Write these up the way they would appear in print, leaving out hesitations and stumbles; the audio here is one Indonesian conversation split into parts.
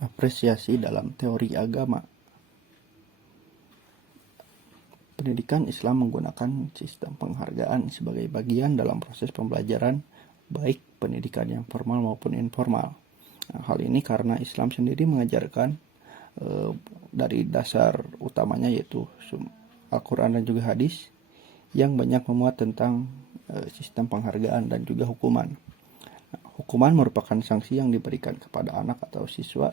Apresiasi dalam teori agama. Pendidikan Islam menggunakan sistem penghargaan sebagai bagian dalam proses pembelajaran, baik pendidikan yang formal maupun informal. Nah, hal ini karena Islam sendiri mengajarkan dari dasar utamanya yaitu Al-Quran dan juga hadis yang banyak memuat tentang sistem penghargaan dan juga hukuman. Nah, hukuman merupakan sanksi yang diberikan kepada anak atau siswa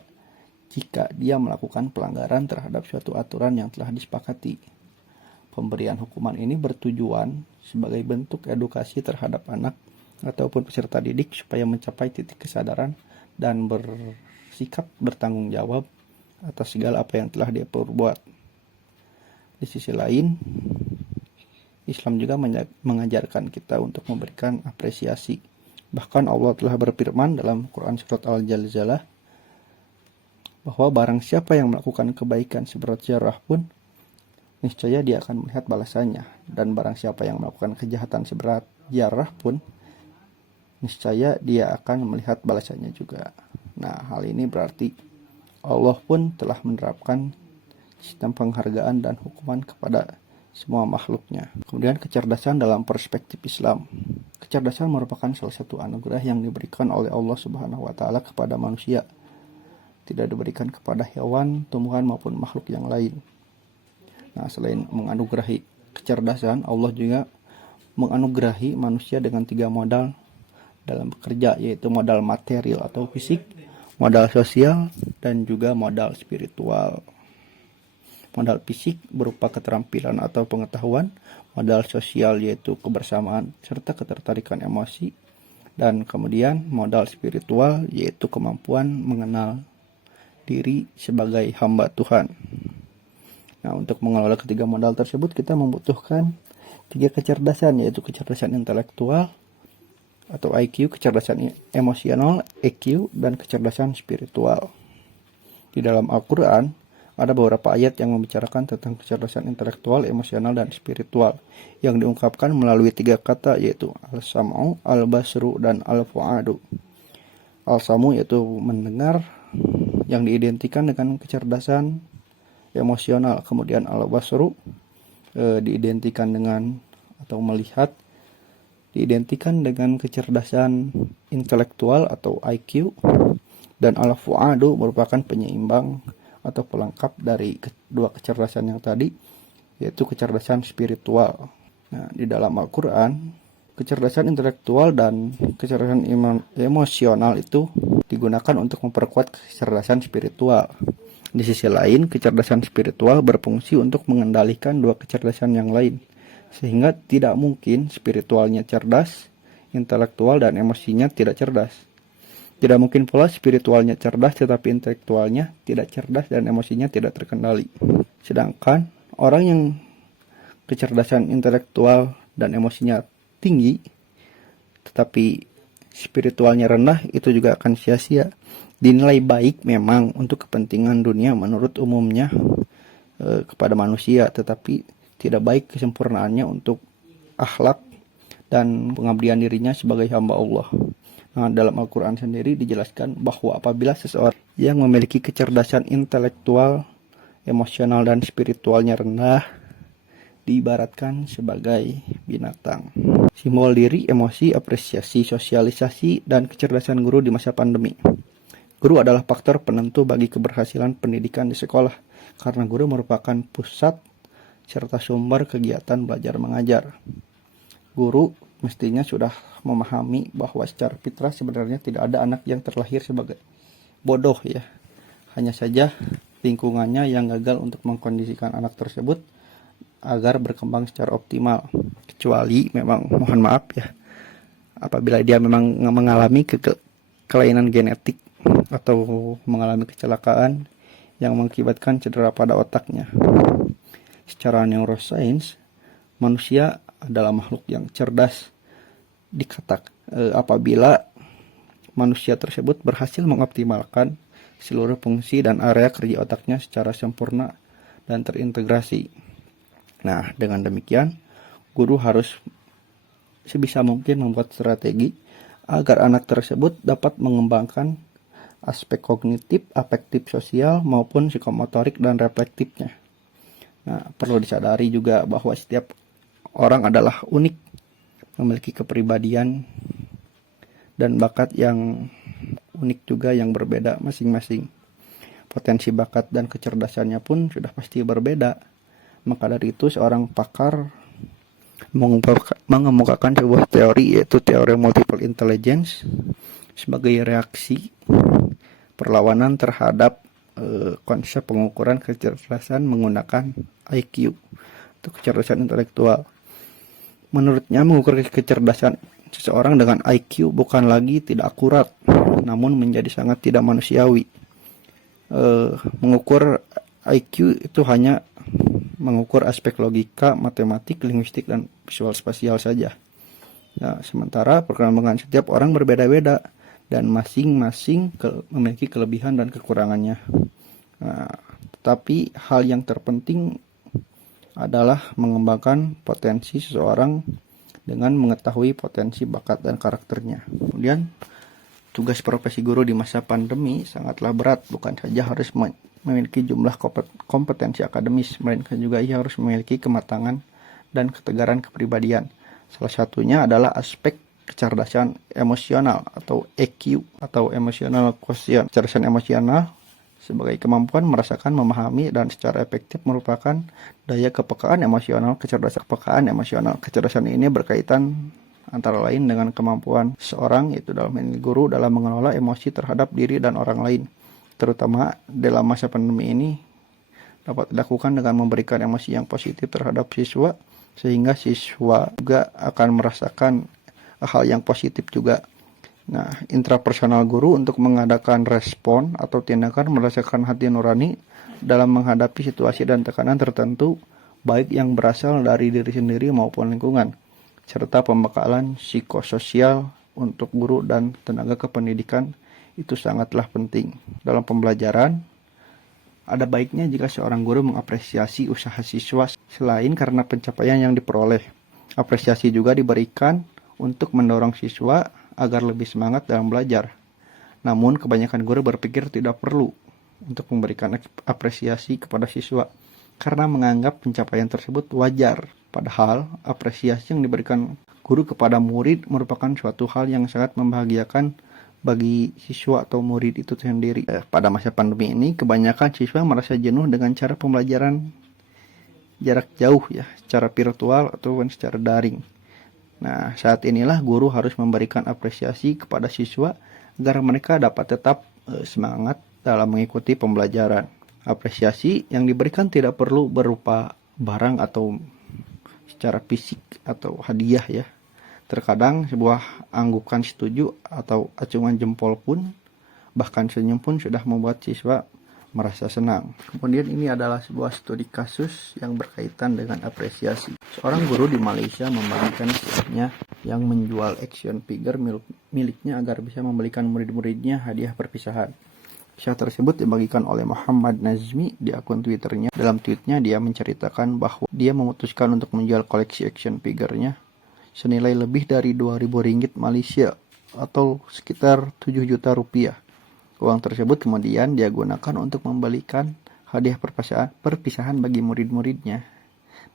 jika dia melakukan pelanggaran terhadap suatu aturan yang telah disepakati. Pemberian hukuman ini bertujuan sebagai bentuk edukasi terhadap anak ataupun peserta didik supaya mencapai titik kesadaran dan bersikap bertanggung jawab atas segala apa yang telah dia perbuat. Di sisi lain, Islam juga mengajarkan kita untuk memberikan apresiasi. Bahkan Allah telah berfirman dalam Quran surat Al-Zalzalah bahwa barang siapa yang melakukan kebaikan seberat zarah pun, niscaya dia akan melihat balasannya. Dan barang siapa yang melakukan kejahatan seberat zarah pun, niscaya dia akan melihat balasannya juga. Nah, hal ini berarti Allah pun telah menerapkan sistem penghargaan dan hukuman kepada semua makhluknya. Kemudian kecerdasan dalam perspektif Islam. Kecerdasan merupakan salah satu anugerah yang diberikan oleh Allah Subhanahu wa taala kepada manusia. Tidak diberikan kepada hewan, tumbuhan maupun makhluk yang lain. Nah, selain menganugerahi kecerdasan, Allah juga menganugerahi manusia dengan 3 modal dalam bekerja, yaitu modal material atau fisik, modal sosial, dan juga modal spiritual. Modal fisik berupa keterampilan atau pengetahuan, modal sosial yaitu kebersamaan serta ketertarikan emosi, dan kemudian modal spiritual yaitu kemampuan mengenal diri sebagai hamba Tuhan. Nah, untuk mengelola ketiga modal tersebut kita membutuhkan 3 kecerdasan, yaitu kecerdasan intelektual atau IQ, kecerdasan emosional EQ, dan kecerdasan spiritual. Di dalam Al-Quran ada beberapa ayat yang membicarakan tentang kecerdasan intelektual, emosional, dan spiritual yang diungkapkan melalui 3 kata, yaitu al-sam'u, al-basru, dan al-fu'adu. Al-sam'u yaitu mendengar, yang diidentikan dengan kecerdasan emosional. Kemudian al-basru diidentikan dengan atau melihat, diidentikan dengan kecerdasan intelektual atau IQ, dan al-fu'adu merupakan penyeimbang atau pelengkap dari kedua kecerdasan yang tadi, yaitu kecerdasan spiritual. Nah, di dalam Al-Quran, kecerdasan intelektual dan kecerdasan emosional itu digunakan untuk memperkuat kecerdasan spiritual. Di sisi lain, kecerdasan spiritual berfungsi untuk mengendalikan 2 kecerdasan yang lain, sehingga tidak mungkin spiritualnya cerdas, intelektual dan emosinya tidak cerdas. Tidak mungkin pula spiritualnya cerdas tetapi intelektualnya tidak cerdas dan emosinya tidak terkendali. Sedangkan orang yang kecerdasan intelektual dan emosinya tinggi tetapi spiritualnya rendah, itu juga akan sia-sia. Dinilai baik memang untuk kepentingan dunia menurut umumnya kepada manusia, tetapi tidak baik kesempurnaannya untuk akhlak dan pengabdian dirinya sebagai hamba Allah. Nah, dalam Al-Quran sendiri dijelaskan bahwa apabila seseorang yang memiliki kecerdasan intelektual, emosional, dan spiritualnya rendah, diibaratkan sebagai binatang. Simbol diri, emosi, apresiasi, sosialisasi, dan kecerdasan guru di masa pandemi. Guru adalah faktor penentu bagi keberhasilan pendidikan di sekolah, karena guru merupakan pusat serta sumber kegiatan belajar mengajar. Guru mestinya sudah memahami bahwa secara fitrah sebenarnya tidak ada anak yang terlahir sebagai bodoh ya. Hanya saja lingkungannya yang gagal untuk mengkondisikan anak tersebut agar berkembang secara optimal. Kecuali memang mohon maaf ya, apabila dia memang mengalami kelainan genetik atau mengalami kecelakaan yang mengakibatkan cedera pada otaknya. Secara neuroscience, manusia adalah makhluk yang cerdas apabila manusia tersebut berhasil mengoptimalkan seluruh fungsi dan area kerja otaknya secara sempurna dan terintegrasi. Nah, dengan demikian, guru harus sebisa mungkin membuat strategi agar anak tersebut dapat mengembangkan aspek kognitif, afektif sosial, maupun psikomotorik dan reflektifnya. Nah, perlu disadari juga bahwa setiap orang adalah unik, memiliki kepribadian dan bakat yang unik juga yang berbeda masing-masing. Potensi bakat dan kecerdasannya pun sudah pasti berbeda. Maka dari itu seorang pakar mengemukakan sebuah teori, yaitu teori multiple intelligence, sebagai reaksi perlawanan terhadap konsep pengukuran kecerdasan menggunakan IQ atau kecerdasan intelektual. Menurutnya, mengukur kecerdasan seseorang dengan IQ bukan lagi tidak akurat, namun menjadi sangat tidak manusiawi. Mengukur IQ itu hanya mengukur aspek logika, matematik, linguistik, dan visual spasial saja. Nah, sementara perkembangan setiap orang berbeda-beda dan masing-masing memiliki kelebihan dan kekurangannya. Nah, tetapi hal yang terpenting adalah mengembangkan potensi seseorang dengan mengetahui potensi bakat dan karakternya. Kemudian, tugas profesi guru di masa pandemi sangatlah berat, bukan saja harus memiliki jumlah kompetensi akademis, melainkan juga ia harus memiliki kematangan dan ketegaran kepribadian. Salah satunya adalah aspek kecerdasan emosional atau EQ atau emotional quotient. Kecerdasan emosional sebagai kemampuan merasakan, memahami, dan secara efektif merupakan daya kepekaan emosional. Kecerdasan emosional. Kecerdasan ini berkaitan antara lain dengan kemampuan seorang, yaitu dalam ini guru, dalam mengelola emosi terhadap diri dan orang lain. Terutama dalam masa pandemi ini dapat dilakukan dengan memberikan emosi yang positif terhadap siswa, sehingga siswa juga akan merasakan hal yang positif juga. Nah, intrapersonal guru untuk mengadakan respon atau tindakan merasakan hati nurani dalam menghadapi situasi dan tekanan tertentu, baik yang berasal dari diri sendiri maupun lingkungan, serta pembekalan psikososial untuk guru dan tenaga kependidikan itu sangatlah penting. Dalam pembelajaran, ada baiknya jika seorang guru mengapresiasi usaha siswa selain karena pencapaian yang diperoleh. Apresiasi juga diberikan untuk mendorong siswa agar lebih semangat dalam belajar. Namun kebanyakan guru berpikir tidak perlu untuk memberikan apresiasi kepada siswa karena menganggap pencapaian tersebut wajar. Padahal apresiasi yang diberikan guru kepada murid merupakan suatu hal yang sangat membahagiakan bagi siswa atau murid itu sendiri. Pada masa pandemi ini, kebanyakan siswa merasa jenuh dengan cara pembelajaran jarak jauh, secara virtual ataupun secara daring. Nah, saat inilah guru harus memberikan apresiasi kepada siswa agar mereka dapat tetap semangat dalam mengikuti pembelajaran. Apresiasi yang diberikan tidak perlu berupa barang atau secara fisik atau hadiah. Terkadang sebuah anggukan setuju atau acungan jempol pun, bahkan senyum pun sudah membuat siswa merasa senang. Kemudian ini adalah sebuah studi kasus yang berkaitan dengan apresiasi. Seorang guru di Malaysia membagikan siswanya yang menjual action figure miliknya agar bisa membelikan murid-muridnya hadiah perpisahan. Kisah tersebut dibagikan oleh Muhammad Nazmi di akun Twitternya. Dalam tweetnya, dia menceritakan bahwa dia memutuskan untuk menjual koleksi action figure-nya senilai lebih dari 2.000 ringgit Malaysia atau sekitar 7 juta rupiah. Uang tersebut kemudian dia gunakan untuk membelikan hadiah perpisahan bagi murid-muridnya.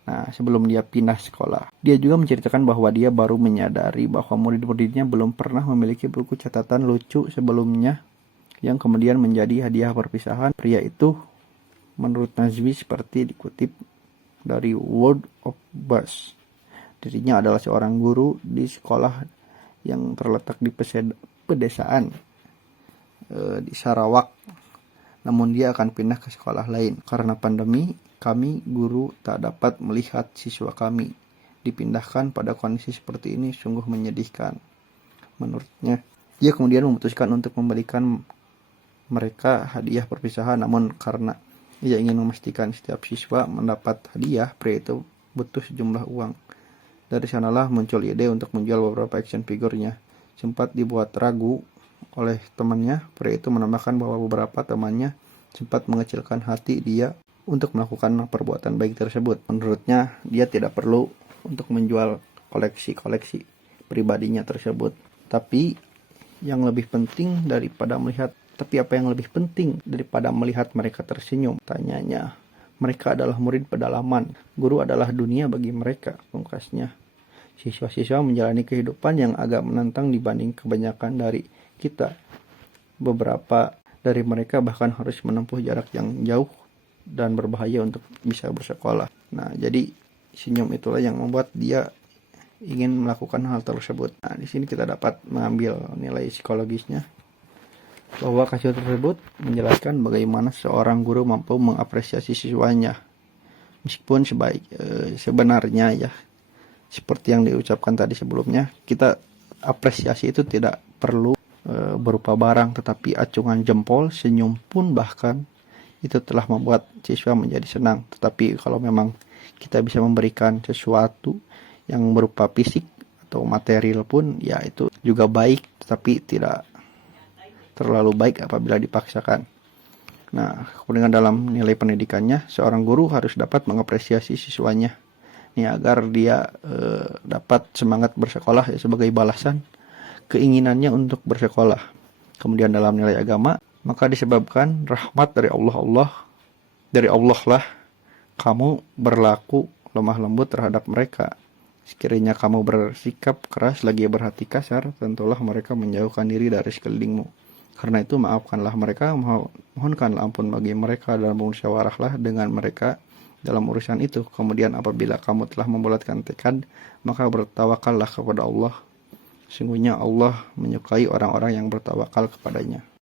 Nah, sebelum dia pindah sekolah. Dia juga menceritakan bahwa dia baru menyadari bahwa murid-muridnya belum pernah memiliki buku catatan lucu sebelumnya yang kemudian menjadi hadiah perpisahan. Pria itu, menurut Nazmi, seperti dikutip dari World of Buzz, dirinya adalah seorang guru di sekolah yang terletak di pedesaan di Sarawak, namun dia akan pindah ke sekolah lain. Karena pandemi, kami guru tak dapat melihat siswa kami. Dipindahkan pada kondisi seperti ini sungguh menyedihkan. Menurutnya, dia kemudian memutuskan untuk memberikan mereka hadiah perpisahan, namun karena ia ingin memastikan setiap siswa mendapat hadiah, pria itu butuh sejumlah uang. Dari sanalah muncul ide untuk menjual beberapa action figurnya. Sempat dibuat ragu oleh temannya, pria itu menambahkan bahwa beberapa temannya sempat mengecilkan hati dia untuk melakukan perbuatan baik tersebut. Menurutnya, dia tidak perlu untuk menjual koleksi-koleksi pribadinya tersebut. Tapi yang lebih penting daripada melihat Tapi apa yang lebih penting daripada melihat mereka tersenyum? Tanyanya. Mereka adalah murid pedalaman. Guru adalah dunia bagi mereka, pungkasnya. Siswa-siswa menjalani kehidupan yang agak menantang dibanding kebanyakan dari kita. Beberapa dari mereka bahkan harus menempuh jarak yang jauh dan berbahaya untuk bisa bersekolah. Nah, jadi senyum itulah yang membuat dia ingin melakukan hal tersebut. Nah, di sini kita dapat mengambil nilai psikologisnya bahwa kasus tersebut menjelaskan bagaimana seorang guru mampu mengapresiasi siswanya. Meskipun sebenarnya ya seperti yang diucapkan tadi sebelumnya, kita apresiasi itu tidak perlu berupa barang, tetapi acungan jempol, senyum pun bahkan itu telah membuat siswa menjadi senang. Tetapi kalau memang kita bisa memberikan sesuatu yang berupa fisik atau material pun, ya itu juga baik, tetapi tidak terlalu baik apabila dipaksakan. Nah, kemudian dalam nilai pendidikannya, seorang guru harus dapat mengapresiasi siswanya, ini agar dia dapat semangat bersekolah ya, sebagai balasan keinginannya untuk bersekolah. Kemudian dalam nilai agama, maka disebabkan rahmat dari Allah lah kamu berlaku lemah lembut terhadap mereka. Sekiranya kamu bersikap keras lagi berhati kasar, tentulah mereka menjauhkan diri dari sekelilingmu. Karena itu maafkanlah mereka, mohonkanlah ampun bagi mereka, dan bermusyawarahlah dengan mereka dalam urusan itu. Kemudian apabila kamu telah membulatkan tekad, maka bertawakallah kepada Allah. Sungguhnya Allah menyukai orang-orang yang bertawakal kepadanya.